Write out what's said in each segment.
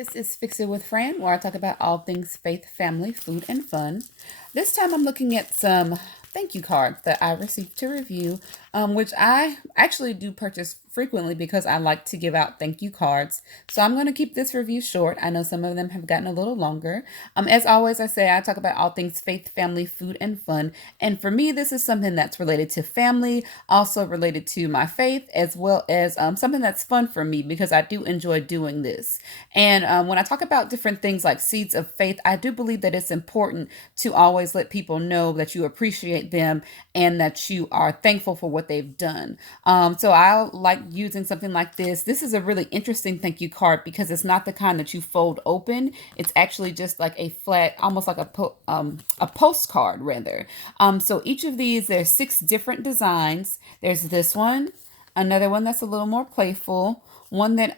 This is Fix It with Fran, where I talk about all things faith, family, food, and fun. This time I'm looking at some thank you cards that I received to review, which I actually do purchase frequently because I like to give out thank you cards. So I'm going to keep this review short. I know some of them have gotten a little longer. As always, I say I talk about all things faith, family, food, and fun. And for me, this is something that's related to family, also related to my faith, as well as something that's fun for me because I do enjoy doing this. And when I talk about different things like seeds of faith, I do believe that it's important to always let people know that you appreciate them and that you are thankful for what they've done. So I like using something like this. This is a really interesting thank you card because it's not the kind that you fold open. It's actually just like a flat, almost like a postcard rather. So each of these, there's 6 different designs. There's this one, another one that's a little more playful, one that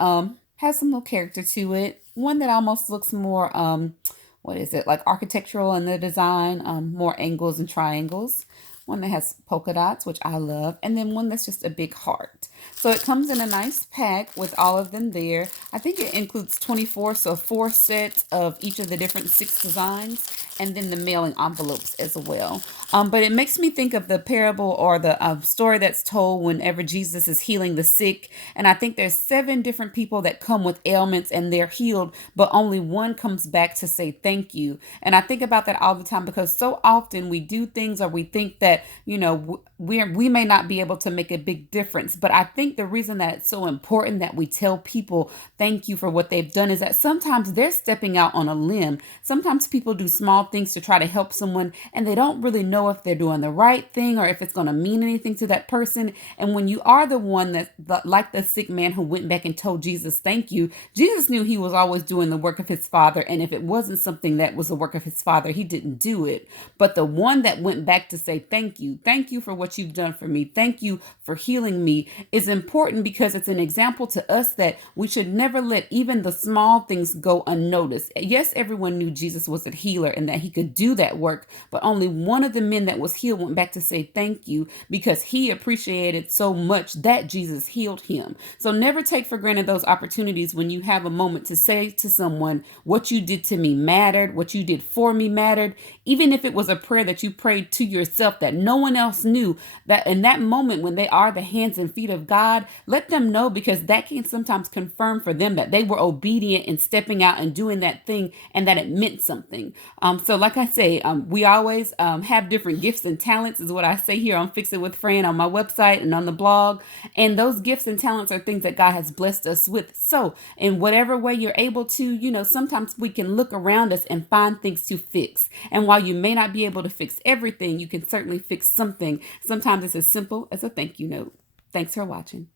has some little character to it, one that almost looks more what is it, like architectural in the design, more angles and triangles, one that has polka dots, which I love, and then one that's just a big heart. So it comes in a nice pack with all of them there. I think it includes 24, so 4 sets of each of the different 6 designs, and then the mailing envelopes as well. But it makes me think of the parable or the story that's told whenever Jesus is healing the sick. And I think there's 7 different people that come with ailments and they're healed, but only one comes back to say thank you. And I think about that all the time because so often we do things or we think that, we may not be able to make a big difference. But I think the reason that it's so important that we tell people thank you for what they've done is that sometimes they're stepping out on a limb. Sometimes people do small things to try to help someone and they don't really know if they're doing the right thing or if it's going to mean anything to that person. And when you are the one that, like the sick man who went back and told Jesus thank you, Jesus knew he was always doing the work of his Father. And if it wasn't something that was the work of his Father, he didn't do it. But the one that went back to say thank you for what you've done for me, thank you for healing me, is important because it's an example to us that we should never let even the small things go unnoticed. Yes, everyone knew Jesus was a healer and that he could do that work, but only one of the men that was healed went back to say thank you because he appreciated so much that Jesus healed him. So never take for granted those opportunities when you have a moment to say to someone, what you did to me mattered, what you did for me mattered, even if it was a prayer that you prayed to yourself that no one else knew. That in that moment when they are the hands and feet of God, let them know because that can sometimes confirm for them that they were obedient in stepping out and doing that thing and that it meant something. So like I say, we always have different gifts and talents is what I say here on Fix It with Fran on my website and on the blog. And those gifts and talents are things that God has blessed us with. So in whatever way you're able to, sometimes we can look around us and find things to fix. And while you may not be able to fix everything, you can certainly fix something. Sometimes it's as simple as a thank you note. Thanks for watching.